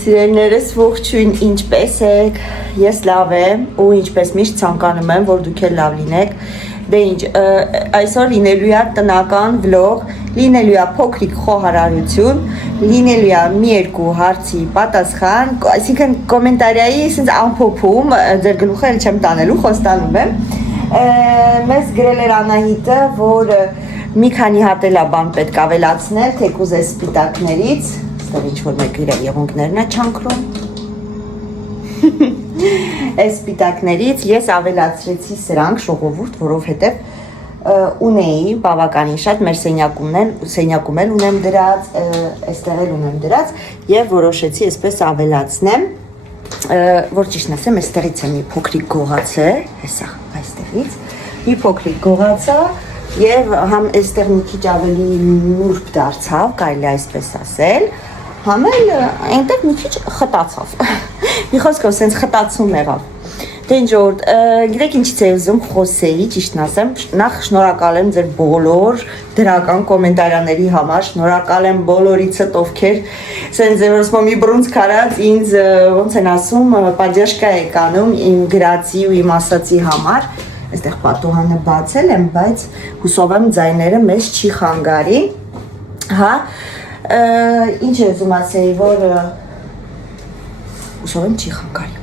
Սիրելիներս ողջույն, ինչպես եք, ես լավ եմ ու ինչպես միշտ ցանկանում եմ, որ դուք էլ լավ լինեք, դե ինչ, այսօր լինելու է տնական վլոգ, լինելու է փոքրիկ խոհարարություն, լինելու է մի երկու հարցի պատասխան, այսինքն կոմենտարիայի ասենց ամփոփում, ձեր գլուխը էլ չեմ տանելու, խոստանում եմ, մեզ գրել էր Անահիտը, որ մի քանի հատ էլ բան պետք ավելացնել, թեկուզ է սպիտակներից, ինչ-որ մեկ իր եղունգներն է չանկրում, այս սպիտակներից ես ավելացրեցի սրանք շողովուրդ, որովհետև ունեի բավականին շատ, մեր սենյակում էլ ունեմ դրած, այստեղ էլ ունեմ դրած և որոշեցի այսպես ավելացնեմ, որ ճիշտն ասեմ, այստեղից է մի փոքրիկ գողացե, հեսա, այստեղից, մի փոքրիկ գողացա և համ այստեղ մի քիչ ավելի նուրբ դարձավ, կարելի է այսպես ասել, համ էլ այնտեղ մի քիչ խտացավ, մի խոսքով սենց խտացում եղավ, դե ինչ որ, գիտեք ինչից է ուզում խոսեի, ճիշտն ասեմ, նախ շնորհակալ եմ ձեր բոլոր դրական կոմենտարիաների համար, շնորհակալ եմ բոլորիցդ, ովքեր սենց ձեր ասում մի բռունցք արած ինձ ոնց են ասում, պատժաշկա եք անում իմ գրածի ու իմ ասացի համար, այստեղ պատուհանը բացել եմ, բայց հուսով եմ ձայները մեզ չի խանգարի, հա, ինչ է ուզում ասեի, որ հուսով եմ չի խանգարի,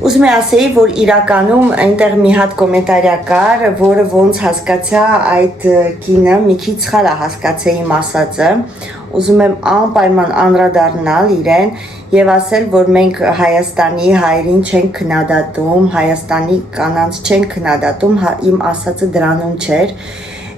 ուզում եմ ասեի, որ իրականում այնտեղ մի հատ կոմենտարիա կար, որը ոնց հասկացա այդ կինը մի քիչ սխալ է հասկացել իմ ասածը, ուզում եմ անպայման անդրադառնալ իրեն և ասել, որ մենք Հայաստանի հայրին չենք քննադատում, Հայաստանի կանանց չենք քննադատում, իմ ասածը դրանում չէր,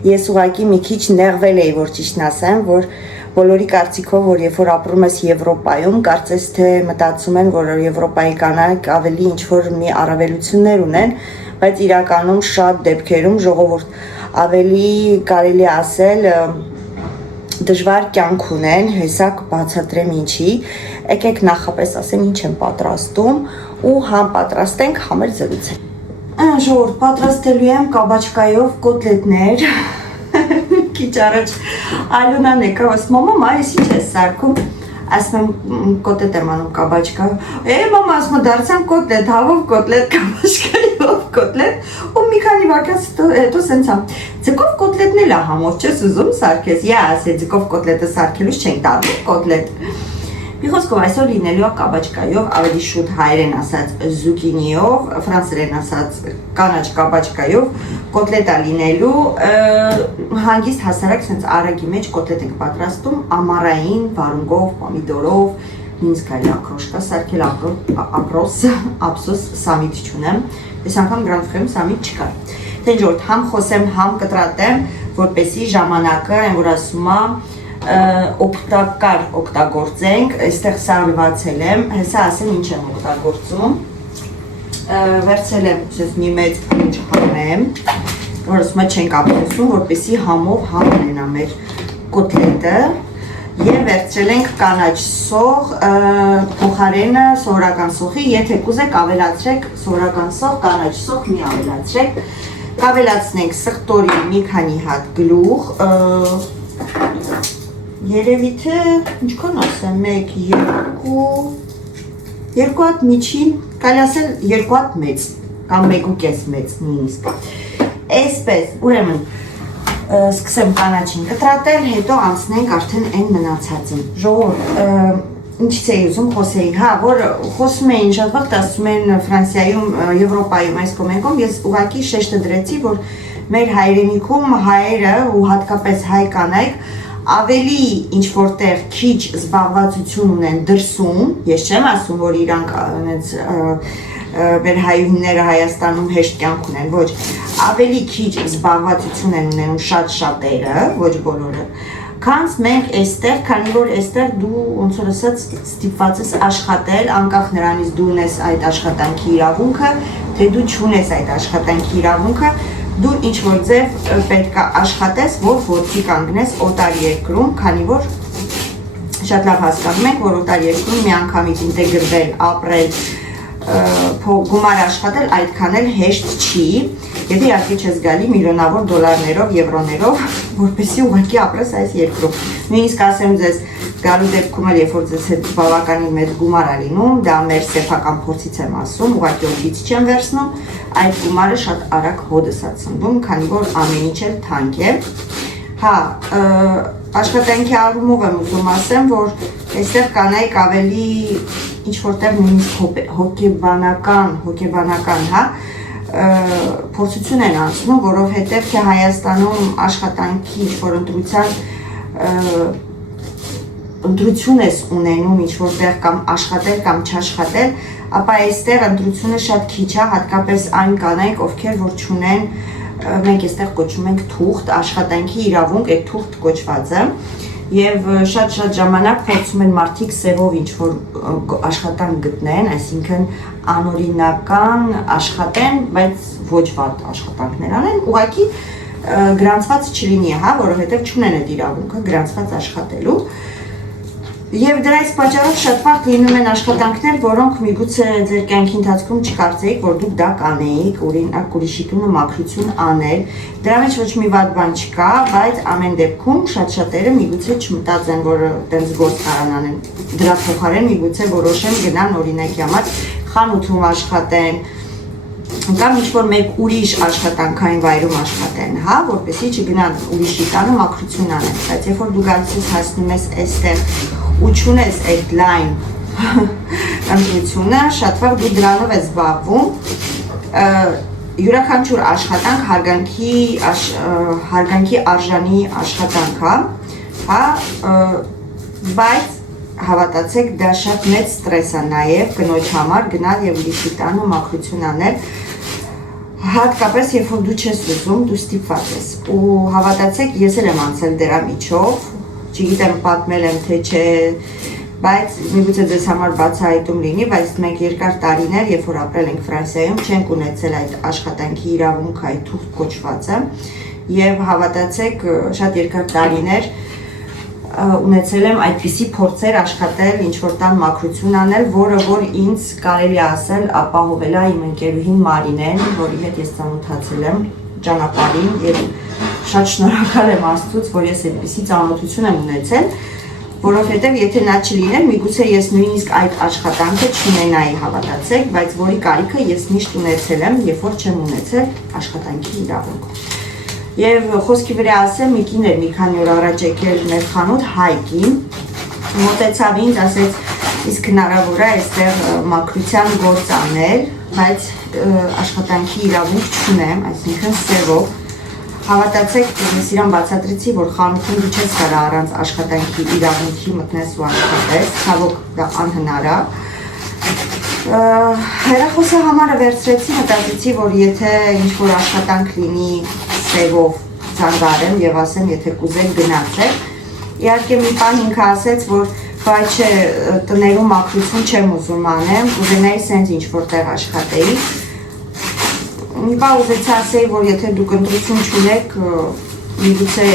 ես ուղղակի մի քիչ նեղվել էի, որ ճիշտն ասեմ, որ բոլորի կարծիքով, որ երբ որ ապրում ես Եվրոպայում, կարծես թե մտածում են, որ Եվրոպայի կանայք ավելի ինչ-որ մի առավելություններ ունեն, բայց իրականում շատ դեպքերում ժողովուրդ ավելի կարելի ասել դժվար կյանք ունեն, հեսա կբացատրեմ ինչի, եկեք նախապես ասեմ ինչ եմ պատրաստում ու համ պատրաստենք, համ էլ զրուցենք։ Ժողովուրդ, պատրաստելու եմ կաբաչկայով կոտլետներ, քիչ առաջ Ալյոնան եկավ, ասում մամա, այս ինչ ես սարքում, ասում եմ կոտլետ եմ անում կաբաչկա, մամա ասում դարձան կոտլետ, հավով կոտլետ, կաբաչկայով կոտլետ, ու մի քանի վարկյաց հետո սենց եմ, ձկով կոտլետն էլ է համով չես ուզում սարքես, ասե ձկով կոտլետը սարքելուց չենք տարվում կոտլետ, մի խոսքով այսօր լինելու է կաբաչկայով, ավելի շուտ հայերեն ասած զուկինիով, ֆրանսերեն ասած կանաչ կաբաչկայով, կոտլետ է լինելու, հանգիստ հասարակ սենց արագի մեջ կոտլետ ենք պատրաստում, ամառային, վարունգով, պամիդորով, նույնիսկ այլ ակրոշկա սարքել ապրոս, ափսոս սամիտ չունեմ, այս անգամ գրանցքում սամիտ չկար, թե ինչ որ համ խոսեմ, համ կտրատեմ, որպեսի ժամանակը, այն որ ասում օգտակար օգտագործենք, այստեղ սարվածել եմ, հեսա ասեմ ինչ եմ օգտագործում, վերցել եմ մի մեծ փունջ հանեմ, որ ասում չենք ապրեսում, որպեսի համով համ ունենա մեր կոտլետը և վերցրել ենք կանաչ սող, փոխարենը սովորական սոխի, եթե կուզեք ավելացրեք սովորական սող, կանաչ սող մի ավելացրեք, կավելացնենք սխտորի մի քանի հատ գլուխ, երևի թե, ինչքան ասեմ, մեկ, երկու հատ միջին, կալ ասել երկու հատ մեծ, կամ մեկ ու կես մեծ նույնիսկ, այսպես, ուրեմն, սկսեմ կանաչին կտրատել, հետո անցնենք արդեն այն մնացածին, ժողովուրդ, ինչից էի ուզում խոսեի, որ խոսում էին շատ վաղտ, ասում են Ֆրանսիայում, Եվրոպայում այս կոմենքում, ես ուղղակի շեշտը դրեցի, որ մեր հայրենիքում հայերը ու հատկապես հայ կանայք ավելի ինչ-որտեղ քիչ զբաղվածություն ունեն դրսում, ես չեմ ասում, որ իրանք մեր հայուհիները Հայաստանում հեշտ կյանք ունեն, ոչ, ավելի քիչ զբաղվածություն են ունենում շատ շատերը, ոչ բոլորը, քանց մենք այստեղ, քանի որ այստեղ դու ոնց որ ասած ստիպված ես աշխատել, անկախ նրանից դու ունես այդ աշխատանքի իրավունքը, թե դու չունես այդ աշխատանքի իրավունքը, դու ինչ-որ ձև պետք է աշխատես, որ ոտքի կանգնես օտար երկրում, քանի որ շատ լավ հասկանում ենք, որ օտար երկրում մի անգամից ինտեգրվել, ապրել, գումար աշխատել այդքան էլ հեշտ չի, եթե իհարկե չես գալի միլիոնավոր դոլարներով, եվրոներով, որպեսզի ուղղակի ապրես այս երկրում։ Նույնիսկ ասեմ ձեզ, Գալու դեպքում էլ երբ որ ձեզ հետ բավականին մեծ գումար է լինում, դա մեր սեփական փորձից եմ ասում, ուղղակի օգից չեմ վերցնում, այդ գումարը շատ արագ հոդս է ցնդում, քանի որ ամեն ինչ էլ թանկ է։ Հա, աշխատանքի առումով եմ ուզում ասեմ, որ այստեղ կանայք ավելի ինչ որտեղ նույնիսկ հոգեբանական, հա, փորձություն են անցնում, որովհետև թե Հայաստանում աշխատանքի ինչ-որ ընտրություն ես ունենում ինչ-որտեղ կամ աշխատել կամ չաշխատել, ապա այստեղ ընտրությունը շատ քիչ է, հատկապես այն կանայք, ովքեր որ չունեն, մենք այստեղ կոչում ենք թուղթ, աշխատանքի իրավունք, այդ թուղթ կոչվածը, եւ շատ ժամանակ փորձում են մարդիկ սևով ինչ-որ աշխատանք գտնեն, այսինքն անօրինական աշխատեն, բայց ոչ վատ աշխատանքներ անեն, ուղղակի գրանցված չլինի, հա, որովհետև չունեն այդ իրավունքը գրանցված աշխատելու։ Եվ դրանից պատճառով շատ վաղ լինում են աշխատանքներ, որոնք միգուցե ձեր կյանքի ընթացքում չկարծեիք, որ դուք դա կանեիք, օրինակ ուրիշի տունը մաքրություն անել։ Դրա մեջ ոչ մի վատ բան չկա, բայց ամեն դեպքում շատ-շատերը միգուցե չմտածեն, որ այդպես գործ կարան անեն։ Դրա փոխարեն միգուցե որոշեն գնան օրինակի համար խանութում աշխատեն, կամ ինչ-որ մեկ ուրիշ աշխատանքային վայրում աշխատեն, հա, որպեսզի չգնան ուրիշի տանը մաքրություն անեն, բայց երբ որ դու գալիս ես հասնում ես այստեղ ու չունես այդ լայն ընտրությունը, շատ վաղ դու դրանով ես զբաղվում, յուրաքանչյուր աշխատանք հարգանքի արժանի աշխատանք է, հա, բայց հավատացեք, դա շատ մեծ ստրես է նաև կնոջ համար գնալ եւ ուրիշի տանը մաքրություն անել, հատկապես երբ որ դու չես ուզում, դու ստիպված ես։ Ու հավատացեք, ես էլ եմ անցել դրա միջով, չգիտեմ պատմել եմ թե չէ, բայց միգուցե ձեզ համար բացահայտում լինի, բայց մենք երկար տարիներ, երբ որ ապրել ենք Ֆրանսիայում, չենք ունեցել այդ աշխատանքի իրավունքը, այդ թուղթ կոչվածը, եւ հավատացեք, շատ երկար տարիներ ունեցել եմ այդպիսի փորձեր աշխատել, ինչ-որ տան մաքրություն անել, որը որ ինձ կարելի ասել ապահովել է իմ ընկերուհին Մարինեն, որի հետ ես ծանոթացել եմ ճանապարհին եւ շատ շնորհակալ եմ Աստծուց, որ ես այդպիսի ծանոթություն եմ ունեցել, որովհետեւ եթե նա չլիներ, միգուցե ես նույնիսկ այդ աշխատանքը չունենայի, հավատացեք, բայց որի կարիքը ես միշտ ունեցել եմ, երբ որ չեմ ունեցել աշխատանքի իրավունք։ Եվ խոսքի վրա ասեմ, մի կին էր մի քանի օր առաջ եկել մեր խանութ Հայկին, մոտեցավ ինձ, ասեց, իսկ հնարավոր է այստեղ մաքրության գործ անել, բայց աշխատանքի իրավունք չունեմ, այսինքն սևով։ Հավատացեք, ես իրան բացատրեցի, որ խանութում դու չես կարող առանց աշխատանքի իրավունքի մտնես ու աշխատես, ցավոք դա անհնար է։ Հեռախոսահամարը վերցրեցի, մտածեցի, որ եթե ինչ-որ աշխատանք լինի սևով ծանգարեմ եւ ասեմ, եթե կուզեք գնացեք։ Իհարկե մի բան ինքը ասեց, որ բայ չէ տներում մաքրություն չեմ ուզում անեմ, կուզենայի սենց ինչ-որ տեղ աշխատեի։ Մի բան ուզեցի ասեի, որ եթե դուք ընտրություն չունեք, միգուցե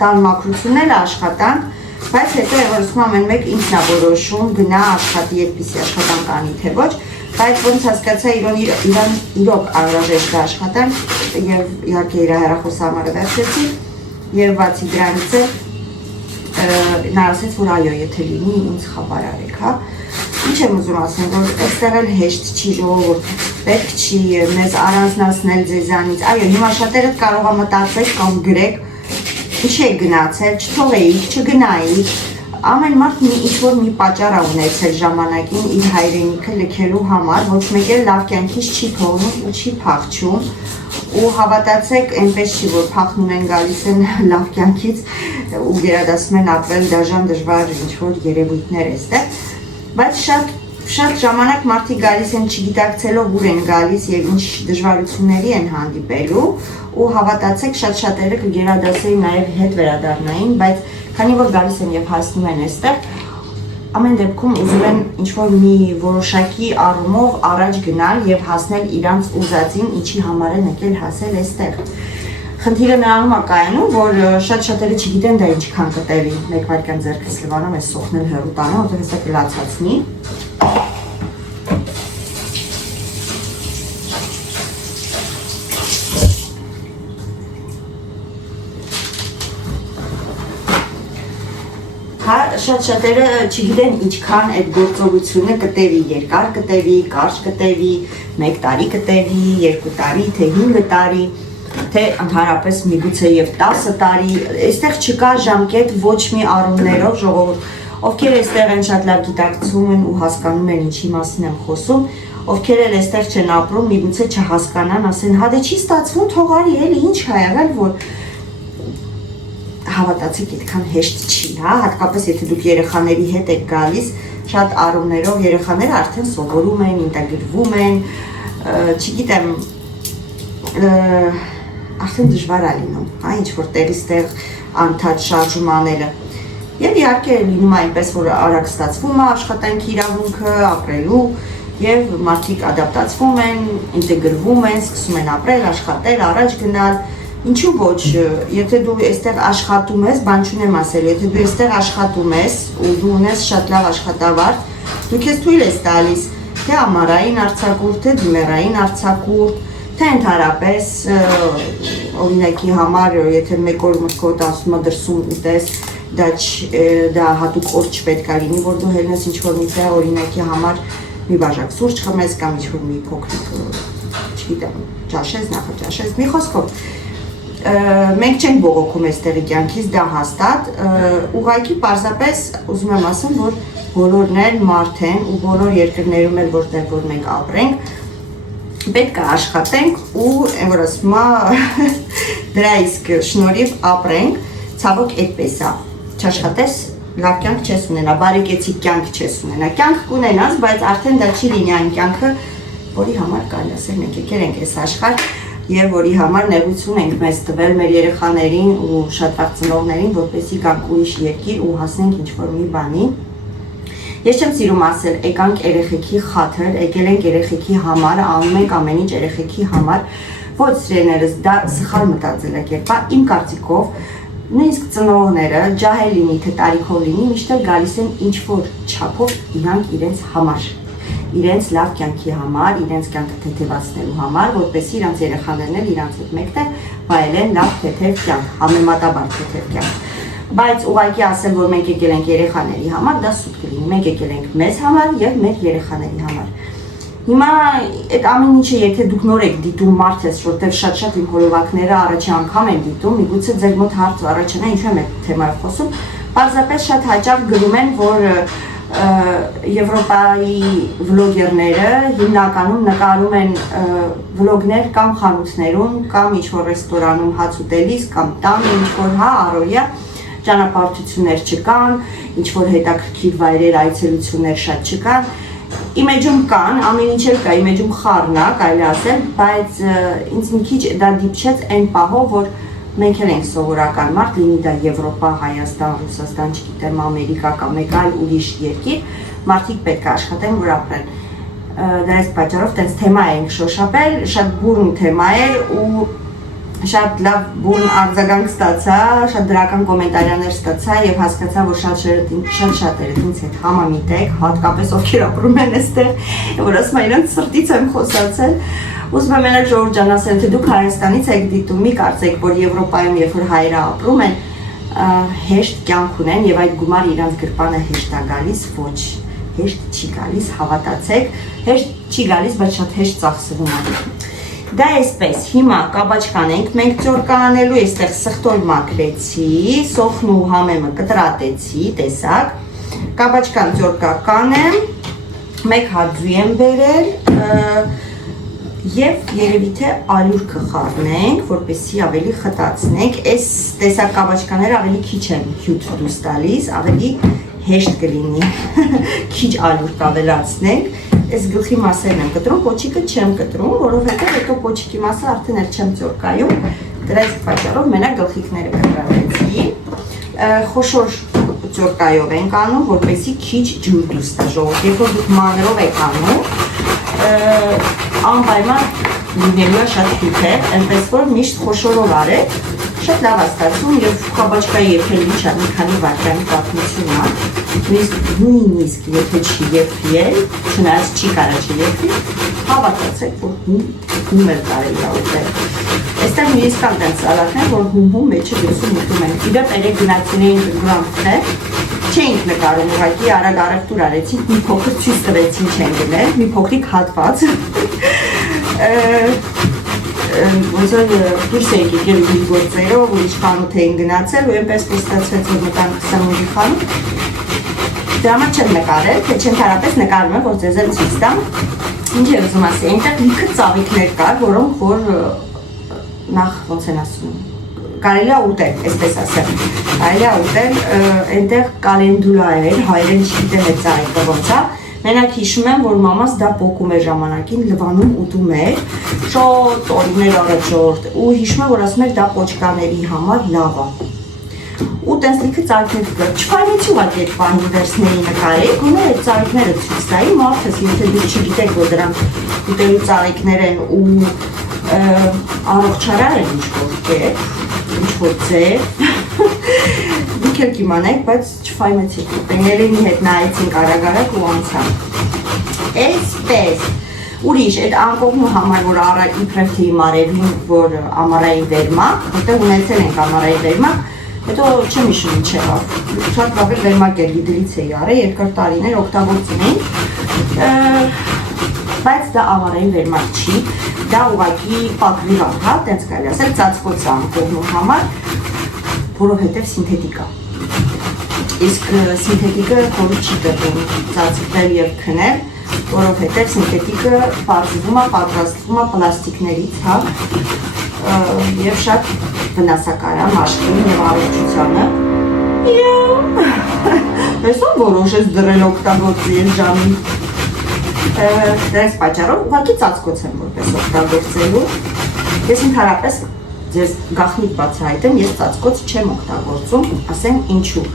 տան մաքրությունն էլ աշխատանք, բայց հետո եղերսում ամեն մեկ ինքն է որոշում, գնա աշխատի այդպիսի աշխատանք անի թե ոչ, բայց ոնց հասկացա իրան իրոք անհրաժեշտ է աշխատանք եւ իհարկե իր հեռախոսահամարը վերցրեցի եւ բացի դրանից նա ասեց, որ այո, եթե լինի ինձ խաբար արեք, հա։ Ինչ եմ ուզում ասեմ, որ այստեղ էլ հեշտ չի ժողովուրդ, պետք չի մեզ առանձնացնել ձեզանից, այո, հիմա շատերը կարող է մտածել կամ գրեք, ինչ եք գնացել, չթողեիք, չգնայիք, ամեն մարդ ինչ-որ մի պատճառ է ունեցել ժամանակին իր հայրենիքը լքելու համար, ոչ մեկ էլ լավ կյանքից չի թողնում ու չի փախչում, ու հավատացեք, այնպես չի, որ փախնում են գալիս են լավ կյանքից ու գերադասում են ապրել դաժան դժվար ինչ-որ երևույթներ այստեղ, բայց շատ ժամանակ մարդիկ գալիս են չգիտակցելով ուր են գալիս եւ ինչ դժվարությունների են հանդիպելու ու հավատացեք շատ-շատերը կգերադասեին նաեւ հետ վերադառնային, բայց քանի որ գալիս են եւ հասնում են այստեղ, ամեն դեպքում ուզում են ինչ-որ մի որոշակի առումով առաջ գնալ եւ հասնել իրանց ուզածին, ինչի համար են եկել հասել այստեղ։ Խնդիրը նրանում է կայանում, որ շատ-շատերը չգիտեն դա ինչքան կտևի, մեկ վայրկյան ձեռքս լվանում ես սոխնել հեռու տանը, որտեղ հեսա կլացացնի։ Շատ-շատերը չգիտեն ինչքան այդ գործողությունը կտևի, երկար կտևի, կարճ կտևի, 1 տարի կտևի, 2 տարի, թե 5 տարի, թե ընդհանրապես միգուցե եւ 10 տարի, այստեղ չկա ժամկետ ոչ մի առումներով, ժողովուրդ, ովքեր այստեղ են շատ լավ գիտակցում են ու հասկանում են ինչի մասին եմ խոսում, ովքեր էլ այստեղ չեն ապրում, միգուցե չհասկանան, ասեն, հա դե չի ստացվում, թող արի, էլի ինչ ա եղել, որ հավատացեք, այդքան հեշտ չի, հա, հատկապես եթե դուք երեխաների հետ եք գալիս, շատ առումներով երեխաները արդեն սովորում են, ինտեգրվում են, չգիտեմ, արդեն դժվար է լինում, հա, ինչ որ տեղից տեղ անդադ շարժում անելը։ Եվ իհարկե լինում է այնպես, որ արագ ստացվում է աշխատանքի իրավունքը, ապրելու, եւ մարդիկ ադապտացվում են, ինտեգրվում են, սկսում են ապրել, աշխատել, առաջ գնալ։ Ինչու ոչ, եթե դու այստեղ աշխատում ես, բան չունեմ ասել, եթե դու այստեղ աշխատում ես ու դու ունես շատ լավ աշխատավարձ, դու քեզ թույլ ես տալիս թե ամառային արձակուրդ, թե ձմեռային արձակուրդ, թե ընդհանրապես օրինակի համար, եթե մեկ օր մտքովդ ասում է դրսում ուտես, դա հատուկ օր չպետք է լինի, որ դու հելնես ինչ-որ մի տեղ օրինակի համար մի բաժակ սուրճ խմես կամ ինչ-որ մի փոքրիկ, չգիտեմ, ճաշես, նախաճաշես, մի խոսքով մենք չենք բողոքում այստեղի կյանքից, դա հաստատ, ուղղակի պարզապես ուզում եմ ասեմ, որ բոլորն էլ մարդ են ու բոլոր երկրներում էլ որտեղ որ մենք ապրենք, պետք է աշխատենք ու որ ասում է դրա իսկ շնորհիվ ապրենք, ցավոք այդպես է, չաշխատես լավ կյանք չես ունենա, բարեկեցիկ կյանք չես ունենա, կյանք կունենաս, բայց արդեն դա չի լինի այն կյանքը, որի համար կարելի ասել մենք եկել ենք այս աշխարհ եւ որի համար նեղություն ենք մեզ տվել մեր երեխաներին ու շատ վաղ ծնողներին, որպեսզի գանք ուրիշ երկիր ու հասնենք ինչ-որ մի բանի։ Ես չեմ սիրում ասել, եկանք երեխեքի խաթր, եկել ենք երեխեքի համար, անում ենք ամեն ինչ երեխեքի համար, ոչ սիրելիներս, դա սխալ մտածելակերպ է, իմ կարծիքով, նույնիսկ ծնողները, ջահել լինի, թե տարիքով լինի, միշտ էլ գալիս են ինչ-որ չափով իրանք իրենց համար։ Իրենց լավ կյանքի համար, իրենց կյանքը թեթևացնելու համար, որպեսզի իրանց երեխաներն էլ իրանց հետ մեկտեղ վայելեն լավ թեթև կյանք, համեմատաբար թեթև կյանք։ Բայց ուղղակի ասել, որ մենք եկել ենք երեխաների համար, դա սուտ կլինի։ Մենք եկել ենք մեզ համար եւ մեր երեխաների համար։ Հիմա այդ ամեն ինչը, եթե դուք նոր եք դիտում մարդ ես, որտեղ շատ-շատ իմ հոլովակները առաջի անգամ են դիտում, միգուցե ձեր մոտ հարց առաջանա, ինչու եմ այդ թեմայով խոսում, պարզապես շատ հաճախ գրում են, որ Եվրոպայի վլոգերները հիմնականում նկարում են վլոգներ կամ խանութներում, կամ ինչ-որ ռեստորանում հաց ուտելիս, կամ տանը ինչ-որ առօրյա ճանապարհորդություններ չկան, ինչ-որ հետաքրքիր վայրեր, այցելություններ շատ չկան։ Իմ էջում կան, ամեն ինչ էլ կա, իմ էջում խառն է, կարելի ասել, բայց ինձ մի քիչ դա դիպչեց այն պահով, որ մենք էլ ենք սովորական մարդ, լինի դա Եվրոպա, Հայաստան, Ռուսաստան, չգիտեմ, Ամերիկա կամ մեկ այլ ուրիշ երկիր, մարդիկ պետք է աշխատեն, որ ապրեն։ Դրա այս պատճառով տենց թեմա ենք շոշափել, շատ բուրն թեմա էր ու շատ լավ բուրն արձագանք ստացա, շատ դրական կոմենտարիաներ ստացա եւ հասկացա, որ շատ-շատերը ինձ հետ համամիտեք, հատկապես ովքեր ապրում են այստեղ, որ ասում են իրենց սրտից եմ խոսացել։ Ուզում եմ մենակ ժողովուրդ ջան ասել, թե դուք Հայաստանից եք դիտում, մի կարծեք, որ Եվրոպայում երբ որ հայերը ապրում են, հեշտ կյանք ունեն եւ այդ գումարը իրանց գրպանը հեշտ է գալիս, ոչ, հեշտ չի գալիս, հավատացեք, հեշտ չի գալիս, բայց շատ հեշտ ծախսվում է։ Դա այսպես, հիմա կաբաչկան ենք, մենք ծորկա անելու, այստեղ սխտոլ մաքրեցի, սոխն ու համեմը կտրատեցի, տեսակ, կաբաչկան ծորկա կանեմ, մեկ հատ ձու եմ բերել, եւ երևի թե ալյուր կխառնենք, որպեսզի ավելի խտացնենք, այս տեսակ կաբաչկաները ավելի քիչ են հյութ դուրս տալիս, ավելի հեշտ կլինի, քիչ ալյուր կավելացնենք, այս գլխի մասերն եմ կտրում, պոչիկը չեմ կտրում, որովհետև հետո պոչիկի մասը արդեն էլ չեմ ծորկայում, դրա այս պատճառով մենակ գլխիկները կտրատեցի, խոշոր ծորկայով ենք անում, որպեսզի քիչ ջուր դուրս տա ժողովուրդ, երբ որ դուք մանրով եք անում, անպայման լինելու է շատ հյութեր, այնպես որ միշտ խոշորով արեք, շատ լավ է ստացվում եւ կաբաչկայի եփելուց մի քանի վայրկյանի պատմություն է, նույնիսկ եթե չի եփել, չնայած չի կարա չեփի, հավատացեք, որ հում էլ կարելի է ուտել։ Այստեղ նույնիսկ կան տենց սալատներ, որ հում մեջը դրսում ուտում են։ Իդեպ երեք գնացին էին գրամ խե, Չէինք նկարում, ուղղակի արագ առևտուր արեցինք, մի փոքր ցույց տվեցին չեն գնել, մի փոքրիկ հատված։ Ոնց որ դուրս էինք եկել ուրիշ գործերով, ուրիշ խանութ էին գնացել ու այնպես որ ստացվեց որ մտանք սնունդի խանութ։ Դրա համար չեմ նկարել, թե չընդհանրապես նկարում եմ, որ ձեզ էլ ցույց տամ։ Ինչ եմ ուզում ասել, այնտեղ լիքը ծաղիկներ կար, որոնք որ նախ ոնց են ասում կարելի է ուտել, այսպես ասեմ, կարելի է ուտել, այնտեղ կալենդուլա էր, հայերեն չգիտեմ այդ ծաղիկը ոնց է, մենակ հիշում եմ, որ մամաս դա պոկում էր ժամանակին, Լվանում ուտում էր, շոտ օրիներ առաջորդ, ու հիշում եմ, որ ասում էր դա պոչկաների համար լավ է։ Ու տենց լիքը ծաղիկներ կար, չփայլեցի ուղղակի այդ պահին վերցների նկարի, գոնե այդ ծաղիկները ցույց տայի, մարդս, եթե դուք չգիտեք, որ դրանք ուտելու ծաղիկներ են ու առողջարար են ինչ-որ կերպ, ինչ-որ ձև, դուք էլ կիմանեք, բայց չփայլեցի, տեներինի հետ նայեցինք արագ-արագ ու անցանք։ Այսպես, ուրիշ, այդ անկողնու համար, որ իբրև թե իմ արևին, որ ամառային վերմակ, որտեղ ունեցել ենք ամառային վերմակ, հետո չեմ հիշում ինչ եղավ, շատ լավ էր վերմակ էր Լիդլից էի արել, երկար տարիներ օգտագործում էինք, բայց դա ամառային վերմակ չի, դա ուղղակի պակրիվ է, հա, տենց կարելի ասել, ծածկոց է անկողնու համար, որովհետև սինթետիկ է։ Իսկ սինթետիկը խորը չի տրվում ծածկվել և քնել, որովհետև սինթետիկը պարզվում է, պատրաստվում է պլաստիկներից, հա, և շատ վնասակար է մաշկին և առողջությանը։ Այսօր որոշեց դրել օգտագործի այս ժամին։ Դրանց պատճառով ուղղակի ծածկոց եմ որպես օգտագործելու։ Ես ընդհանրապես ձեզ գաղտնիք բացահայտեմ, ես ծածկոց չեմ օգտագործում, ասեմ ինչու։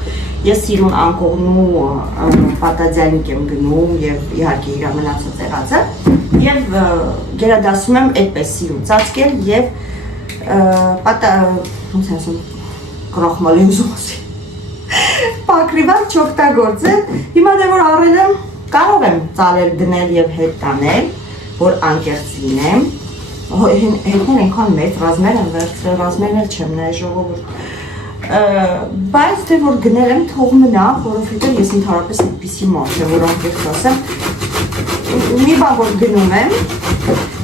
Ես սիրուն անկողնու պատադյանիկ եմ գնում և իհարկե իրա մնացած եղածը և գերադասում եմ այդպես սիրուն ծածկել և ոնց ասում, կրոխմալի ուզում ասի, պակրիվակ չօգտագործել, հիմա դե որ առել եմ, կարող եմ ծալել դնել և հետ տանել, որ անկեղծ լինեմ, հետներ ենքան մեծ ռազմեր եմ վերցրել, ռազմերն էլ չեմ նայ ժողովուրդ, բայց դե որ գնել եմ թող մնա, որովհետև ես ընդհանրապես այդպիսի մարդ եմ, որ անկեղծ ասեմ, մի բան որ գնում եմ,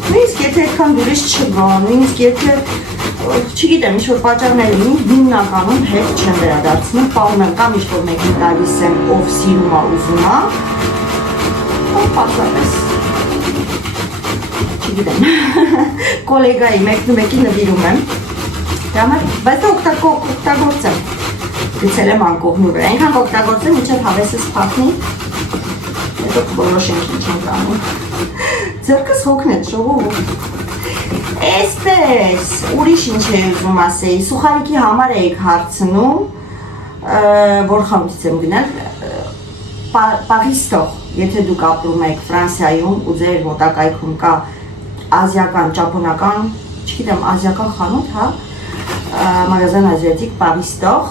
նույնիսկ եթե այդքան դուրս չգա, նույնիսկ եթե չգիտեմ, ինչ-որ պատճառներ լինի, հիմնականում հետ չեմ վերադարձնում, պահում եմ կամ ինչ-որ մեկին տալիս եմ, ով սիրում է, ուզում է, կամ պարզապես, չգիտեմ, կոլեգայի մեկի նվիրում եմ, բայց օգտագործեմ, գցել եմ անկողնու վրա, այնքան օգտագործեմ, ինչև հավեսս փախնի, հետո որոշենք ինչ ենք անում, ձեռքս հոգնել, ժողովուրդ։ Այսպես, ուրիշ ինչ է ուզում ասեի, սուխարիքի համար էիք հարցնում, որ խանութից եմ գնել, Պարիստող, եթե դուք ապրում եք Ֆրանսիայում ու ձեր մոտակայքում կա ազիական, ճապոնական, չգիտեմ, ազիական խանութ, հա, մագազան ազիատիկ Պարիստող,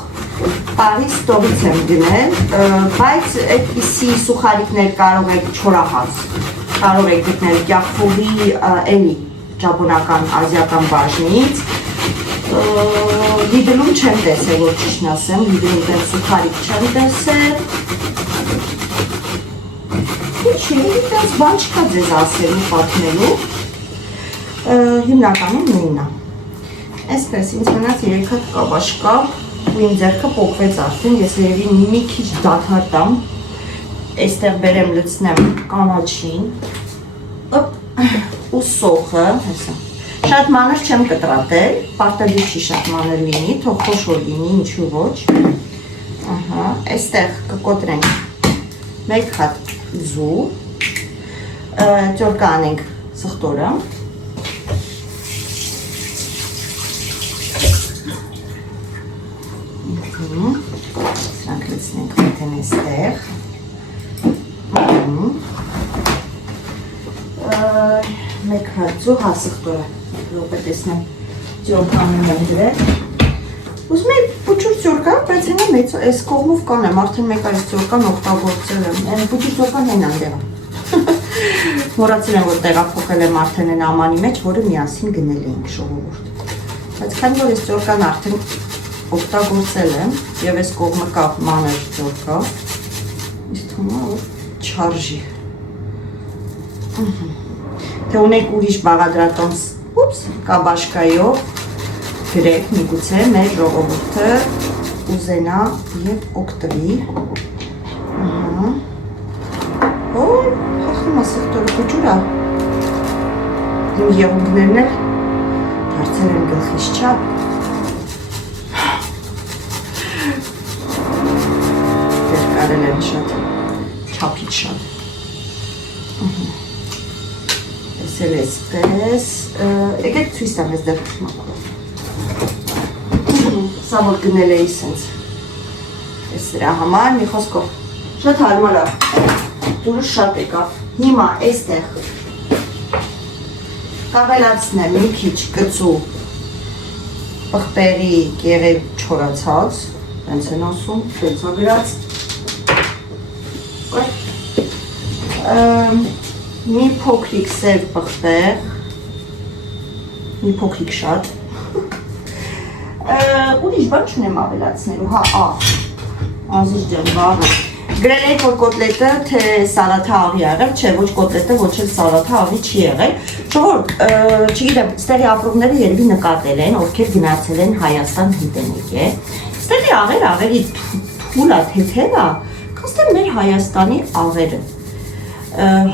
Պարիստողից եմ գնել, բայց այդպիսի սուխարիքներ կարող եք չորահաց, կարող եք գտնել կյախվողի էլի, ճապոնական, ազիական բաժնից, Լիդլում չեմ տեսել, որ ճիշտն ասեմ, Լիդլում դեր սուխարիք չեմ տեսել, ինչի, դες բան չկա ձեզ ասելու, պատմելու, հիմնականում նույնն է, այսպես, ինձ մնաց 3 հատ կաբաշկապ, ու իմ ձեռքը պոկվեց արդեն, ես երևի մի քիչ դադար տամ, այստեղ բերեմ լցնեմ կանաչին, ու սոխը, հեսա, շատ մանր չեմ կտրատել, պարտադիր չի շատ մանր լինի, թող խոշոր լինի, ինչու ոչ, այստեղ կկոտրենք 1 հատ ձու, ճորկա անենք սխտորը, սրանք լցնենք մետեն այստեղ, մեկ հացու հասխտորը, րոպե տեսնեմ ճորկանում եմ դրել, ուզում եմ պուչուր ճորկա, բայց հենա մեծ, այս կողմով կանեմ, արդեն մեկ այս ճորկան օգտագործել եմ, պուչուր ճորկան հենա դեղա, մորացել եմ, որ տեղափոխել եմ արդեն են ամանի մեջ, որը միասին գնել էինք ժողովուրդ, բայց քանի որ այս ճորկան արդեն օգտագործել եմ եւ այս կողմը կա մանր ձոր կա։ Իսկ թվում է որ չարժի։ Թե ունեք ուրիշ բաղադրատոմս, կաբաշկայով գրեք, միգուցե մեր ժողովուրդը ուզենա եւ օգտվի։ Խախում է սեղտորը կոճուրա։ Իմ եղունգներն էլ դարձել են գլխիս չափ։ Դեր կարել են շատ, չափից շատ։ Էսել էսպես, եկեք ցույց տամ ես դեռ մակով։ Սա որ գնել էի սենց։ Ես սրա համար մի խոսքով, շատ հարմար է, դուրս շատ եկավ, հիմա էստեղ կավելացնեմ մի քիչ կծու պղպեղի կեղև չորացած, տենց են ասում, տենց ագրած, մի փոքրիկ սև պղպեղ, մի փոքրիկ շատ, ուրիշ բան չունեմ ավելացնելու, անզիչ ջան, բաղը, գրել եք, որ կոտլետը թե սալաթը աղի եղել, չէ, ոչ կոտլետը, ոչ էլ սալաթը աղի չի եղել, ժողովուրդ, չգիտեմ, ստեղի ապրողները երևի նկատել են, ովքեր գնացել են Հայաստան հետ են եկել, ստեղի աղերը աղերի թուլ է, թեթև է, կստեմ մեր Հայաստանի աղերը,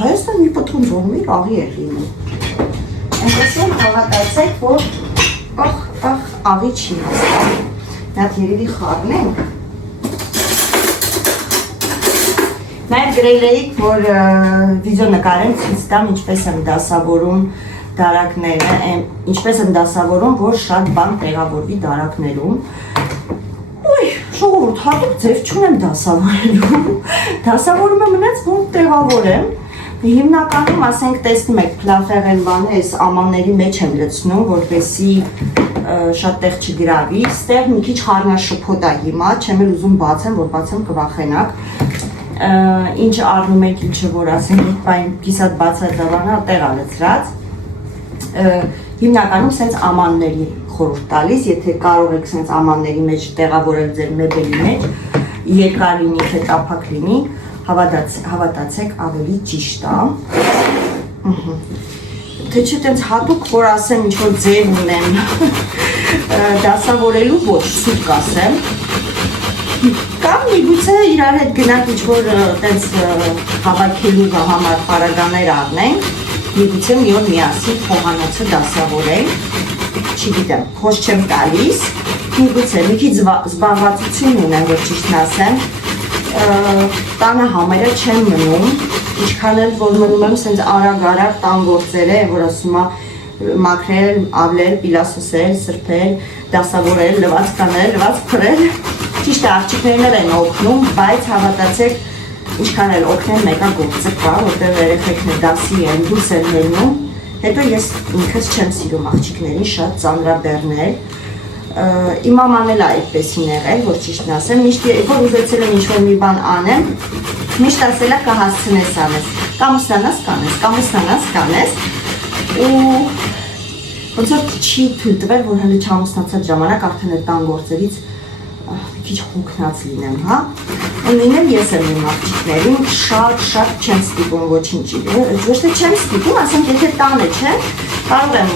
Հայաստան մի պտրուն զողմիր աղի էր լինում, այնպես եմ հավատացեք, որ աղի չի հաստան, նատ երևի խառնենք, Նաև գրել էիք, որ վիդեո նկարեմ ցույց տամ ինչպես եմ դասավորում դարակները, ինչպես եմ դասավորում, որ շատ բան տեղավորվի դարակներում։ Ոյ, ժողովուրդ, հատուկ ձև չունեմ դասավորելու։ Դասավորումը մնաց, որ տեղավորեմ։ Հիմնականում, ասենք, տեսնում եք, փլաֆեղեն բանը, այս ամանների մեջ եմ լցնում, որպեսզի շատ տեղ չգրավի։ Ստեղ մի քիչ խառնաշփոթ է հիմա, չեմ էլ ուզում բացեմ, որ բացեմ կվախենաք։ Ինչ առնում եք, ինչը որ ասենք, կիսատ բացած ավանա, տեղ ալեցրած, հիմնականում սենց ամանների խորհուրդ տալիս, եթե կարող եք սենց ամանների մեջ տեղավորել ձեր մեբելի մեջ, երկար լինի, թե տափակ լինի, հավատացեք ավելի ճիշտ է, թե չէ տենց հատուկ, որ ասեմ, ինչ-որ ձև ունեմ, դասավորելու ոչ, սուտ կասեմ, Կամ միգուցե իրար հետ գնանք ինչ-որ տենց հավաքելու համար պարագաներ առնենք, միգուցե մի օր միասին խոհանոցը դասավորենք, չգիտեմ, խոս չեմ տալիս, միգուցե մի քիչ զբաղվածություն ունեմ, որ ճիշտն ասեմ, տանը համերը չեմ մնում, ինչքան էլ որ մնում եմ սենց արագ-արագ տան գործերը, որ ասում է մաքրել, ավլել, պիլասոսել, սրբել, դասավորել, լված կանել, լված փրել, Ճիշտ է, աղջիկներն էլ են օգնում, բայց հավատացեք, ինչքան էլ օգնեն մեկա գործը կա, որտեղ երեխեքն դասի են, դուրս են ելնում, հետո ես ինքս չեմ սիրում աղջիկներին շատ ծանրաբեռնել, իմ մաման էլ այդպեսին եղել, որ ճիշտն ասեմ, միշտ որ ուզեցել եմ ինչ-որ մի բան անեմ, միշտ ասել է կհասցնես անես, կամ ուսանաս կանես, ու ոնց որ չի թույլ տվել, որ հələ չամուսնացած ժամանակ արդեն այդ տան գործերից քիչ հոգնած լինեմ, հա։ Ու լինեմ ես եմ իմ աղջիկներին շատ չեմ ստիպում ոչինչ, ոչ թե չեմ ստիպում, ասենք եթե տանը չեմ, կարող եմ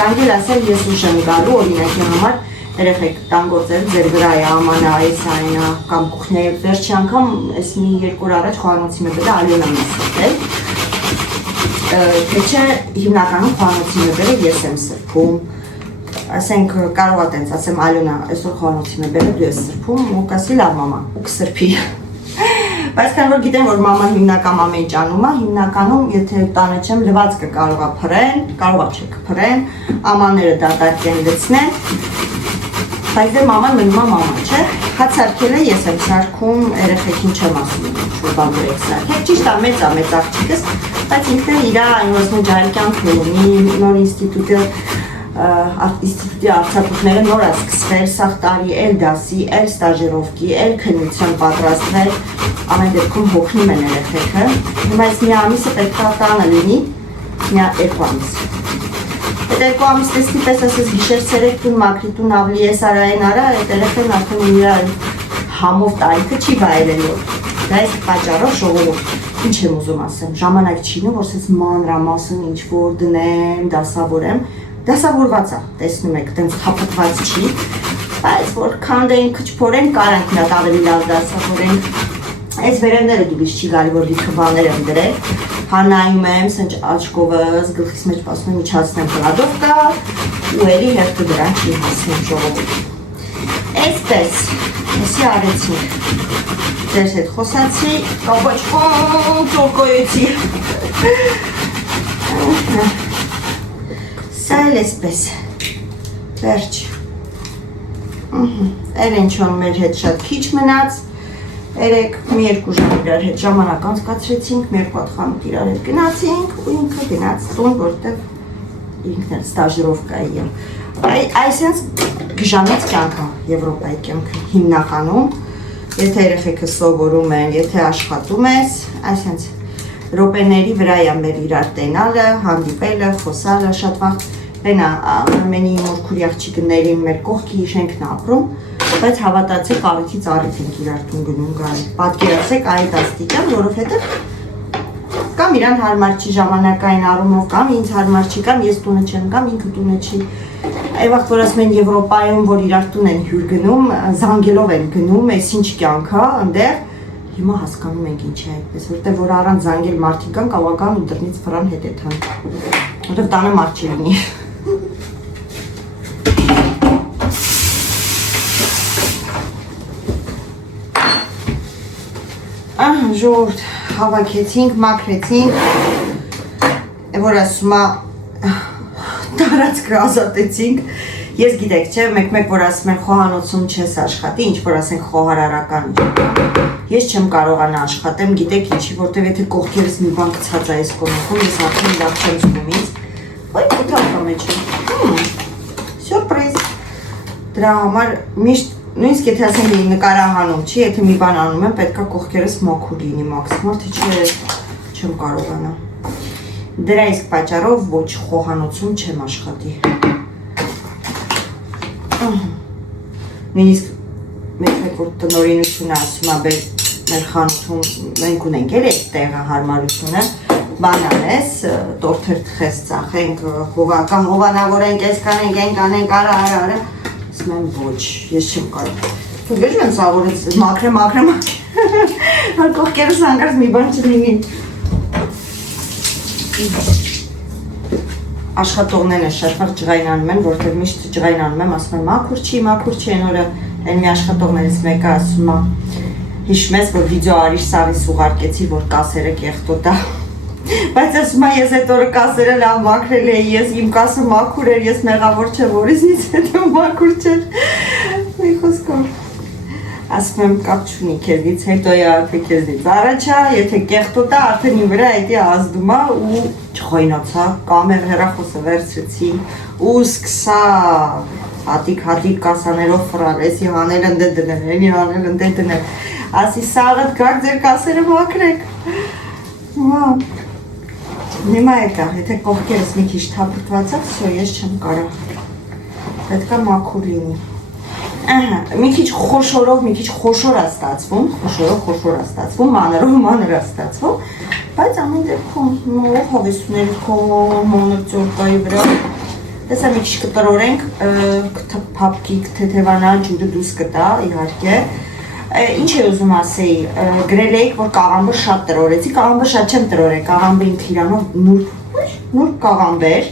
զանգել ասել ես ուշ եմ գալու, օրինակի համար երեխեք տան գործերը ձեր վրա է, ամանա, այս այնա, կամ կուխնե, վերջի անգամ այս մի երկու օր առաջ խոհանոցի մեբելը Ալյոնան է սրբել, թե չէ հիմնականում խոհանոցի մեբելը ես եմ սրբում, ասենք կարող է տենց, ասեմ Ալյոնա, այսօր խոհանոցի մեբելը դու ես սրբում, ու կասի լավ մամա, ու կսրբի։ Բայց քանի որ գիտեմ, որ մաման հիմնական ամեն ինչ անում է, հիմնականում եթե տանը չեմ լվացքը կարող է փռեն, կարող է չէ կփռեն, ամանները դատարկ են լցնեն, բայց դե մաման մնում է մամա, չէ։ Հաց սարքել է ես եմ սարքում, երեխեքին չեմ ասում, որ բան եք սարքել, ճիշտ է մեծ աղջիկս, բայց ինքն էլ իր այնպես ջահել կյանքն ունի, նոր ինստիտուտի արձակուրդները նոր է սկսվել, սաղ տարի էլ դասի, էլ ստաժիրովկի, էլ քննության պատրաստվել, ամեն դեպքում հոգնում են երեխեքը, հիմա այս մի ամիսը պետք է տանը լինի, մի երկու ամիս, Երկու ամիս տեսնի պես ասես գիշեր ցերեկ տուն մաքրի տուն ավելի ես արային արա, այդ երեխեն արդեն իր համով տարիքը չի վայելելու։ Դա է պատճառով ժողովուրդ։ Ինչ եմ ուզում ասեմ, ժամանակ չի նու, որ սենց մանրամասն ինչ-որ դնեմ, դասավորեմ, դասավորված է, տեսնում եք, տենց թապտված չի, բայց որ քանդեին քչփորեն կարանք նա ավելի լավ դասավորենք, այս վերևները դուրս չի գալի, որ լիքը բաներ եմ դրել, հանայում եմ, սենց աչկովս, գլխիս մեջ պասում եմ իչացնեմ պլադով կա, ու էլի հերթը դրան չի հասնում ժողովուրդ։ Այսպես, եսի արեցինք, ձեր հետ խոսացի, կապաչկոն ծորկոյեցի, սա էլ այսպես, վերջ, էլ ինչ-որ մեր հետ շատ քիչ մնաց, երեք մի երկու ժամ իրար հետ ժամանակ անցկացրեցինք, մեր կոտ խանութ իրար հետ գնացինք ու ինքը գնաց տուն, որտեղ ինքն էլ ստաժիրովկայի եմ։ Այսենց գժանեց կյանքը Եվրոպայի կյանքը հիմնականում, եթե երեխեքը սովորում են, եթե աշխատում ես, այսենց ռոպեների վրա է մեր իրար տենալը, հանդիպելը, խոսալը, շատ վաղ Բենա ամենի մորքուրի աղջիկներին մեր կողքի շենքն ապրում, բայց հավատացեք առիթից առիթ ենք իրար տուն գնում գալի։ Պատկերացեք այդ աստիճան, որովհետև կամ իրան հարմար չի ժամանակային առումով, կամ ինձ հարմար չի, կամ ես տունը չեմ, կամ ինքը տունը չի։ Այ վաղ որ ասում են Եվրոպայում, որ իրար տուն են հյուր գնում, զանգելով են գնում, այս ինչ կյանք է, այնտեղ հիմա հասկանում ենք ինչ է այդպես, որտեղ որ առանց զանգել մարդիկ կան, կավական ու դռնից վրան հետ է թան։ Որտեղ տանը մարդ չի լինի։ Ժողովուրդ հավաքեցինք, մաքրեցինք, որ ասում է տարածքը ազատեցինք, ես գիտեք չէ, մեկ որ ասում են խոհանոցում չես աշխատի, ինչ որ ասենք խոհարարական, ես չեմ կարողանա աշխատեմ, գիտեք ինչի, որտև եթե կողքերս մի բան գցած է այս կողմում, ես արդեն լավ չեմ զգում ինձ, ոյ կութապ մեջ եմ, սյուրպրիզ, դրա համար միշտ նույնիսկ եթե ասենք նկարահանում չի, եթե մի բան անում եմ, պետք է կողքերս մաքուր լինի մաքսիմալ, թե չէ չեմ կարողանա։ Դրա իսկ պատճառով ոչ խոհանոցում չեմ աշխատի։ Նույնիսկ մեկ որ տնօրինությունը ասում է մեր խանութում մենք ունենք էլ այդ տեղը հարմարությունը, բան անես, տորթեր թխես ծախենք, հովանավորենք, այս կանենք, այն կանենք, արա, ասում եմ ոչ, ես չեմ կարող։ Դու գեշ եմ սավորեց, մաքրեմ, կողքերս անգարս մի բան չլինի։ Աշխատողներն շատ վաղ ջղայնանում են, որտեղ միշտ ջղայնանում եմ, ասում եմ մաքուր չի, այն օրը այն մի աշխատողներից մեկը ասում է, հիշում ես, որ վիդեո արիշ սավիս ուղարկեցի, որ կասերը կեղտոտ է, բայց ասում է, ես այդ օրը կասերը լավ մաքրել էի, ես իմ կասը մաքուր էր, ես մեղավոր չէ, որ իզնից հետո մաքուր չէր, մի խոսքով, ասում եմ կապ չունի քեզից, հետո է արդեն քեզնից առաջա, եթե կեղտոտ է, արդեն իմ վրա էդի ազդում է ու չխոյնացա, կամեր հեռախոսը վերցրեցի ու սկսա հատիկ կասաներով ֆրալ, էսի հանել ընդ դնել, էնի հանել ընդ դնել, ասի սաղըտ կակ ձեր կասերը մաքրեք, հիմա էտա, եթե կողքերս մի քիչ թափրտվածած, սո ես չեմ կարող, պետք է մաքուր լինի, մի քիչ խոշորով, մի քիչ խոշոր է ստացվում, մանրով է ստացվում, բայց ամեն դեպքում նոր հավեսուների կողմ, մոնր ծորկայի վրա, տեսա մի քիչ կտրորենք, փափկի կթեթևանա, ջուրը դուս կտա, իհարկե, ինչ է ուզում ասեի, գրել էիք, որ կաղամբը շատ տրորեցի, կաղամբը շատ չեմ տրորել, կաղամբը ինքը իրանով նուրբ կաղամբ էր,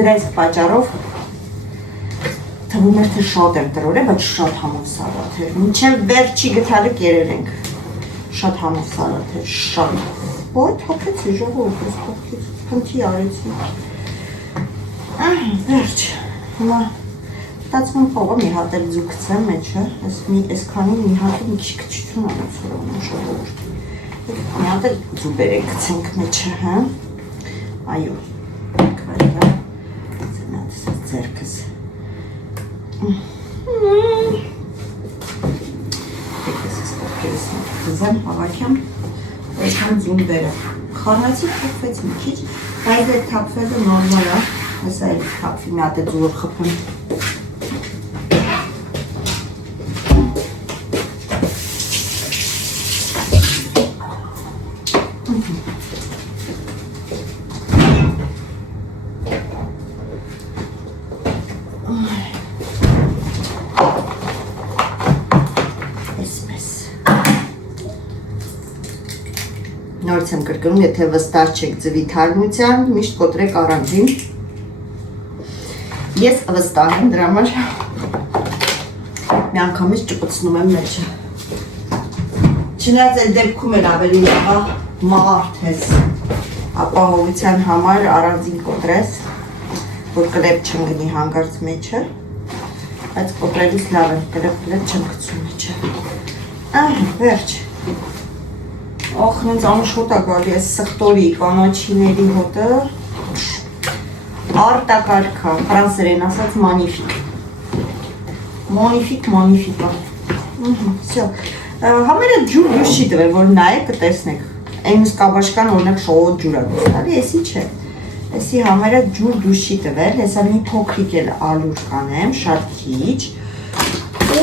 դրա իսկ պատճառով թվում էր, թե շատ եմ տրորել, բայց շատ համով սալատ էր, մինչև վերջի գթալը կերել ենք, շատ համով սալատ էր, շատ, ոյ թափեցի ժողով, ես կողքից, փնթի արեցի, վերջ, հիմա ստացվում փողը մի հատ էլ ձուկցեմ մեջը, այս քանի մի հատ մի քիչ քչություն անցորում ժողովուրդ, մի հատ էլ ձուբերեք գցենք մեջը, հա, այո, կվարկա, ծնատս ձերքս, Եկես ես կողքերս կզեմ, հավաքեմ, այսքան ձուն բերը, Խառնեցի, թափվեց մի քիչ, բայց այդ թափվելը նորմալ է, հեսա էլ թափվի մի հատ է ձուր խփում։ Նորից եմ կրկնում, եթե վստահ չեք ձվի թարմության, միշտ կոտրեք առանձին։ Ես վստահ եմ դրա համար մի անգամից ճպցնում եմ մեջը։ Չնայած այդ դեպքում էլ ավելի լավ է մարդ ես ապահովության համար առանձին կոտրես, որ կլեպ չընկնի հանկարծ մեջը, բայց կոտրելիս լավ է, կլեպ չեմ գցում մեջը։ Վերջ։ Ախ, նենց անշոտ է գալի, ես սխտորի կանաչիների հոտը արտակարգ է, ֆրանսերեն ասած մանիֆիկ։ Մանիֆիկ է։ Համերը ջուր դուր չի տվել, որ նայեք կտեսնեք։ Այն սկաբաշկան օրինակ շողոտ ջուր է դուր տալի, եսի չէ։ Եսի համերը ջուր դուր չի տվել, հեսա մի փոքրիկ էլ ալուր կանեմ, շատ քիչ։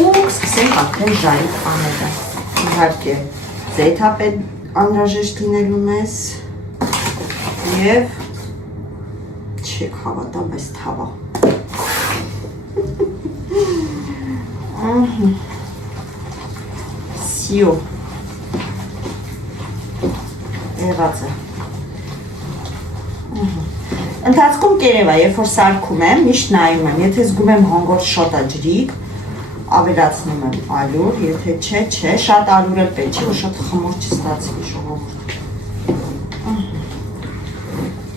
Ու սկսենք արդեն ժարիք անելը։ Իհարկե ձեթապետ անհրաժեշտ լինելու մեզ և չեք հավատա, բայց թավա։ Սիո եղած է։ Ընթացքում կերև է, երբ որ սարքում եմ, միշտ նայում եմ, եթե զգում եմ հանգորդ շատ է ջրիկ, ավելացնում եմ ալուր, եթե չէ, շատ ալուր էլ պետք չի, որ շատ խմոր չստացվի ժողովուրդ։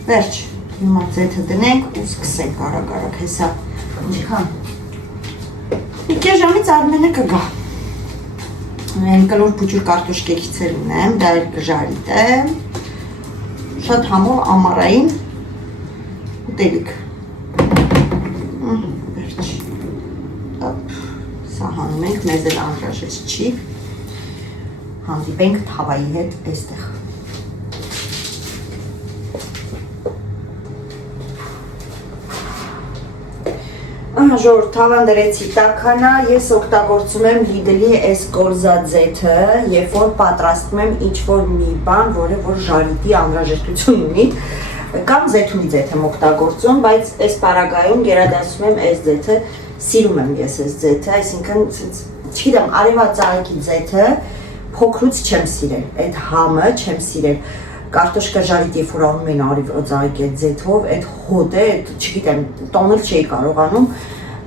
Վերջ, հիմա ձեթը դնենք ու սկսենք արագ, հեսա ինչքան։ Մի կես ժամից Արմենը կգա։ Են կլոր փուչուր կարտոշկեքից էլ ունեմ, դա էլ կժարիտեմ։ Շատ համով ամառային ուտելիք։ Վերջ։ Սա հանում ենք, մեզ էլ անհրաժեշտ չի, հանդիպենք թավայի հետ այստեղ։ Ժողովուրդ, թավան դրեցի տաքանա, ես օգտագործում եմ Lidl-ի այս կորզա ձեթը, երբ որ պատրաստում եմ ինչ-որ մի բան, որը որ ժարիտի անհրաժեշտություն ունի, կամ զեթունի ձեթ եմ օգտագործում, բայց այս պարագայում գերադասում եմ այս ձեթը, սիրում եմ ես այս ձեթը, այսինքն, չգիտեմ, արևածաղիկի ձեթը փոքրուց չեմ սիրել, այդ համը չեմ սիրել, կարտոշկա ժարիտ երբ որ անում են արևածաղիկի այդ ձեթով, այդ հոտը, չգիտեմ, տոնել չէի կարողանում,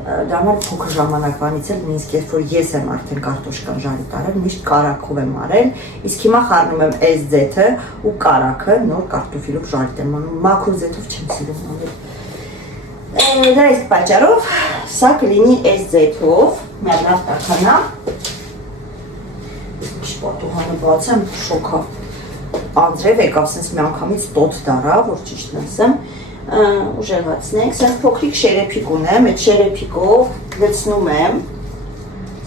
դա համար փոքր ժամանակվանից էլ նույնիսկ երբ որ ես եմ արդեն կարտոշկան ժարիտ արել, միշտ կարագով եմ արել, իսկ հիմա խառնում եմ այս ձեթը ու կարագը նոր կարտոֆիլով ժարիտ եմ անում, մաքուր ձեթով չեմ սիրում անել։ Դա այս պատճառով սա կլինի այս ձեթով, մի հատ լավ տաքանա, պատուհանը բացեմ, շոքա անձրև եկավ, սենց մի անգամից տոտ դարա, որ ճիշտն ասեմ, ուժեղացնենք, սենց փոքրիկ շերեփիկ ունեմ, այդ շերեփիկով լցնում եմ,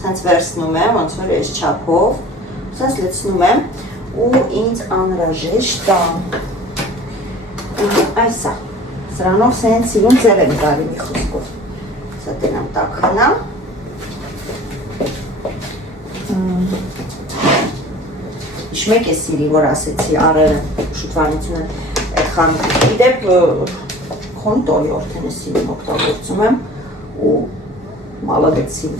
սենց վերցնում եմ, ոնց որ այս չափով, սենց լցնում եմ ու ինձ անհրաժեշտ այսա, սրանով սենց սիրուն ձև եմ գալի մի խոսքով, սա տնամ տաքանա, Իշմեք է սիրի, որ ասեցի առերը շուտվանությունը այդ խանութի դեպ քոնտոյի օրդեն է սիրում օգտագործում եմ ու մալադեցին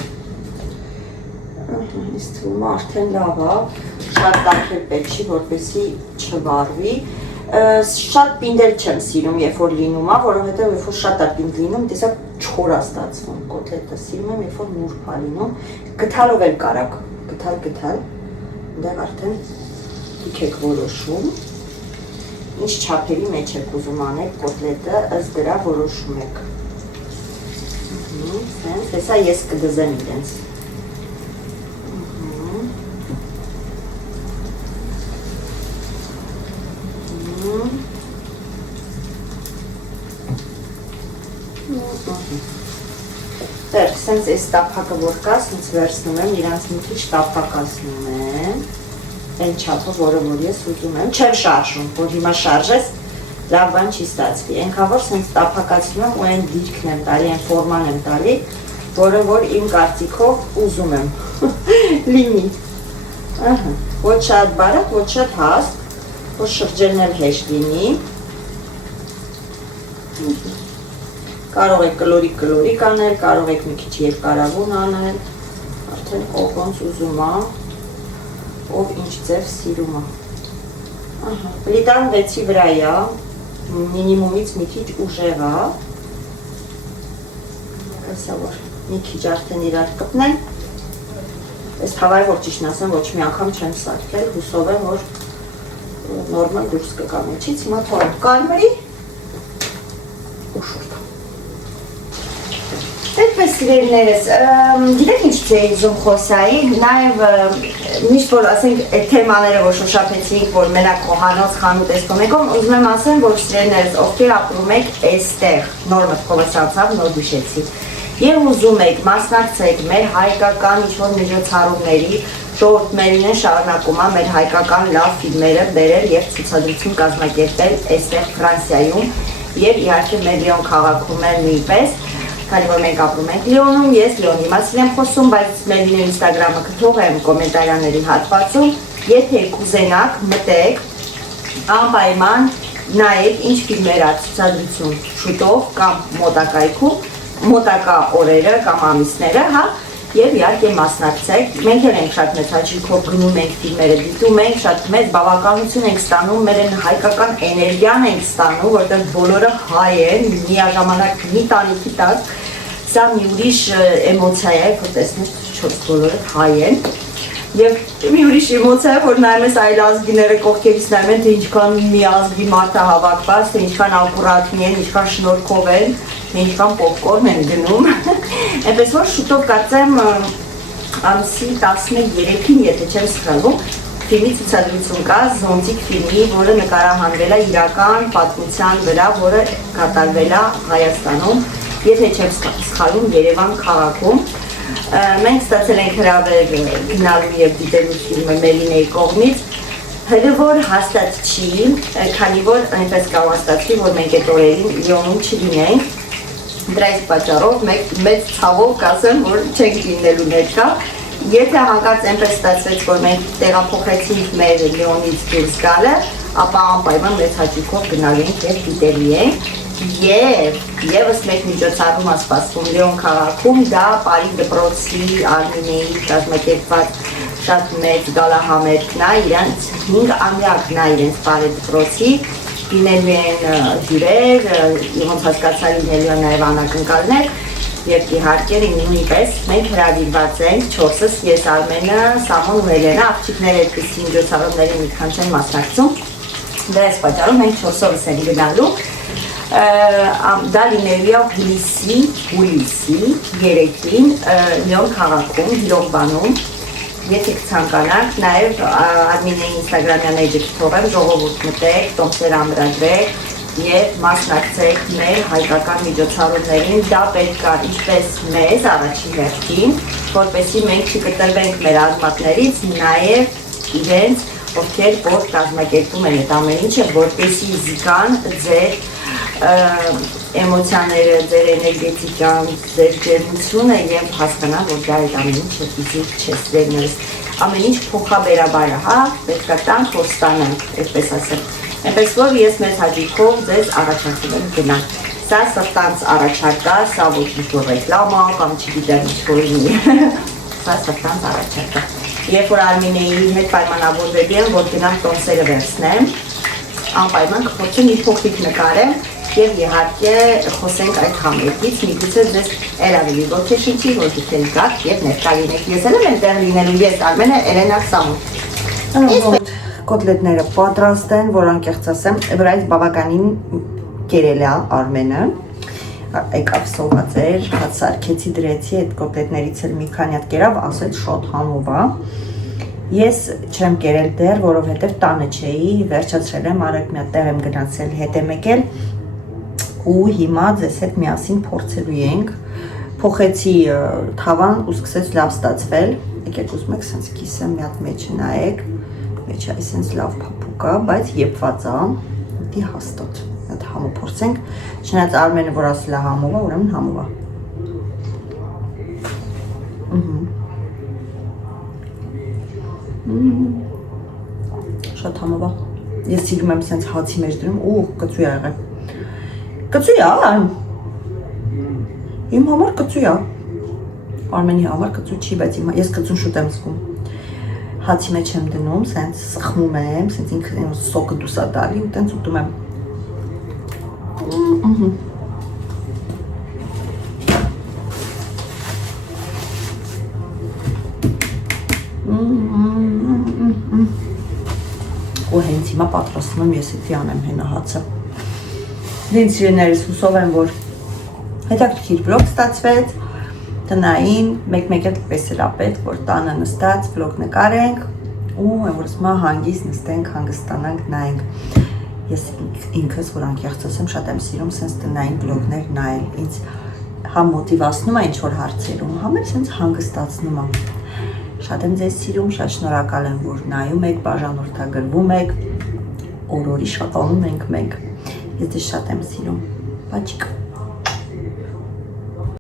ես թվում արդեն լավ է, շատ տաքել պետք չի, որպեսի չվարվի շատ պինդել չեմ սիրում, երբ որ լինում է, որովհետև երբ որ շատ է պինդ լինում, տեսակ չոր է ստացվում, կոթլետը սիրում եմ, երբ որ նուրբ է լինում, գթալով էլ կարակ, գթալ, դեղ արդեն դուք եք որոշում, ինչ չափերի մեջ եք ուզում անել կոտլետը, ըստ դրա որոշում եք։ Հեսա ես կդզեմ իրենց։ Դեր, սենց այս տափակը որ կա, սենց վերցնում եմ, իրանց մի քիչ տափակացնում եմ։ այն չափը, որը որ ես ուզում եմ, չեմ շարժում, որ հիմա շարժես, լավ բան չի ստացվի, այնքան որ սենց տափակացնում եմ ու այն դիրքն եմ տալի, այն ֆորման եմ տալի, որը որ իմ կարծիքով ուզում եմ լինի, ոչ շատ բարակ, ոչ շատ հաստ, որ շրջելն էլ հեշտ լինի, կարող եք կլորիկ անել, կարող եք մի քիչ երկարավուն անել, արդեն ով ոնց ուզում է, ով ինչ ձև սիրում է, պլիտան 6-ի վրա է, մինիմումից մի քիչ ուժեղ է, ասա որ մի քիչ արդեն իրար կպնեն, ես հավայ որ ճիշտն ասեմ ոչ մի անգամ չեմ սարքել, հուսով եմ որ նորմալ դուրս կգա մեջից, հիմա թողեմ կարմրի ու շուրջ։ Այդպես սիրելիներս, գիտեք ինչ ձեի ուզում խոսայի, նաև միշտ որ ասենք այդ թեմաները որ շոշափեցինք, որ մենակ խոհանոց խանութ տեսնում եք, ուզում եմ ասեմ, որ սիրելիներս ովքեր ապրում եք այստեղ, նոր մտքովս անցավ, նոր հիշեցի, եւ ուզում եք մասնակցեք մեր հայկական ինչ-որ միջոցառումների, ժողովուրդներին են շարունակում է մեր հայկական լավ ֆիլմերը բերել եւ ցուցադրություն կազմակերպել այստեղ Ֆրանսիայում եւ իհարկե մեր Լիոն քաղաքում էլ նույնպես, քանի որ մենք ապրում ենք Լիոնում, ես Լիոնի մասին եմ խոսում, բայց մեր Instagram-ը կթողեմ կոմենտարիաների հատվածում, եթե կուզենաք մտեք, անպայման նայեք ինչ ֆիլմեր է ցուցադրություն շուտով կամ մոտակա օրերը կամ ամիսները, հա, եւ իհարկե մասնակցեք, մենք էլ ենք շատ մեծ հաճույքով գնում ենք ֆիլմերը, դիտում ենք, շատ մեծ բավականություն ենք ստանում, մեր այն հայկական էներգիան ենք ստանում, որտեղ բոլորը հայ են, միաժամանակ մի տանիքի տակ, սա մի ուրիշ էմոցիա է, որ տեսնես բոլորը հայ են, եւ մի ուրիշ էմոցիա է, որ նայում ես այլ ազգիները կողքերից նայում են, թե ինչքան միազգի մարդ է հավաքված, թե ինչքան ակուրատնի են, ինչքան շնորհքով են, ինչքան պոպկորն են գնում, այնպես որ շուտով կարծեմ ամսի 13-ին, եթե չեմ սխալվում, ֆիլմի ցուցադրություն կա, Զոնտիկ ֆիլմի, որը նկարահանվել է իրական պատմության վրա, որը կատարվել է Հայաստանում, եթե չեմ սխալվում, Երևան քաղաքում։ Մենք ստացել ենք հրավեր գնալու եւ դիտելու ֆիլմը Մելինեի կողմից, հրվոր հաստատ չի, քանի որ այնպես կարող ստացվի, որ մենք այդ օրերին Լիոնում չլինենք, դրա այս պատճառով մեծ ցավով կասեմ, որ չենք լինելու ներկա, եթե հանկարծ այնպես ստացվեց, որ մենք տեղափոխեցինք մեր Լիոնից դուրս գալը, ապա անպայման մեծ հաճույքով գնալու ենք եւ դիտելու ենք, եւ եւս մեկ միջոցառում է սպասվում Լիոն քաղաքում, դա Պարի դպրոցի Արմինեի կազմակերպված շատ մեծ գալահամերգն է, իրանց 5-ամյակն է իրենց Պարի դպրոցի, լինելու են հյուրեր, ոնց հասկացա լինելու են նաև անակնկալներ եւ իհարկե նույնպես մենք հրավիրված ենք 4-ս, ես Արմենը, Սամոն ու Հելենա, աղջիկները այդպիսի միջոցառումների մի քան չեն մասնակցում, դրա այս պատճառով մենք 4 օրս ենք գնալու, դա լինելու է հուլիսի 3-ին Լիոն քաղաքում, Հիրովանում, եթե կցանկանաք, նաև Արմինեի Instagram-յան էջը կթողեմ, ժողովուրդ մտեք, տոմսեր ամրագրեք եւ մասնակցեք մեր հայկական միջոցառումներին, դա պետք է ինչպես մեզ առաջին հերթին, որպեսզի մենք չկտրվենք մեր արմատներից, նաև իրենց, ովքեր որ կազմակերպում են այդ ամեն ինչը, որպեսզի զգան ձեր էմոցիաները, ձեր էներգետիկան, ձեր ջերմությունը եւ հասկանան, որ դա այդ ամեն ինչը ֆիզիկ չէ, ձերներս ամեն ինչ փոխաբերաբար է, հա, պետք է տանք, որ ստանանք, այդպես ասեմ։ Այնպես որ ես մեծ հաճույքով ձեզ առաջարկում եմ գնալ։ Սա սրտանց առաջարկ է, սա ոչ ինչ-որ ռեկլամա կամ չգիտեմ ինչ-որ լինի։ Սա սրտանց առաջարկ է։ Երբ որ Արմինեի հետ պայմանավորվել եմ, որ գնամ տոմսերը վերցնեմ, անպայման կփորձեմ մի փոքրիկ նկարեմ եւ իհարկե խոսենք այդ համերգից, միգուցե ձեզ էլ ավելի ոգեշնչի, որ դուք էլ գաք եւ ներկա լինեք։ Ես էլ եմ տեղ լինելու, ես Արմենը, Էլենա, Սամոն։ Կոտլետները պատրաստ են, որ անկեղծ ասեմ, վրայից բավականին կերել է Արմենը, եկավ սոված էր, հատ սարքեցի դրեցի, այդ կոտլետներից էլ մի քանի հատ կերավ, ասեց շատ համով է։ Ես չեմ կերել դեռ, որովհետև տանը չէի, վերջացրել եմ, արեք մի հատ տեղ եմ գնացել, հետ եմ եկել ու հիմա ձեզ հետ միասին փորձելու ենք, փոխեցի թավան ու սկսեց լավ ստացվել, եկեք ուզում եք սենց կիսեմ մի հատ մեջը նայեք, մեջ է, այսպես լավ փափուկ է, բայց եփված է, դի հաստատ։ Այդ համը փորձենք, չնայած Արմենը որ ասել է համով է, ուրեմն համով է։ Շատ համով է։ Ես սիրում եմ սենց հացի մեջ դրում, կծու է եղել։ Կծու է, իմ համար կծու է։ Արմենի համար կծու չի, բայց ես կծուն շուտ եմ զգում։ Հացի մեջ եմ դնում, սենց սխմում եմ, սենց ինքը սոկը դուս է տալի ու տենց ուտում եմ։ Ու հենց հիմա պատրաստում եմ ես էդի անեմ հենա հացը։ Դենց սիրեներս հուսով եմ, որ հետաքրքիր վլոգ ստացվեց, տնային, մեկ-մեկ էլ պես էլ ապետ, որ տանը նստած վլոգ նկարենք ու որ ասում հանգիստ նստենք, հանգստանանք, նայենք։ Ես ինքս, որ անկեղծ ասեմ, շատ եմ սիրում սենց տնային վլոգներ նայել, ինձ համ մոտիվացնում է ինչ-որ հարցերում, համ էլ սենց հանգստացնում է։ Շատ եմ ձեզ սիրում, շատ շնորհակալ եմ, որ նայում եք, բաժանորդագրվում եք, օր-օրի շատ անում ենք մենք։ Ես ձեզ շատ եմ սիրում։ Բաճիկ։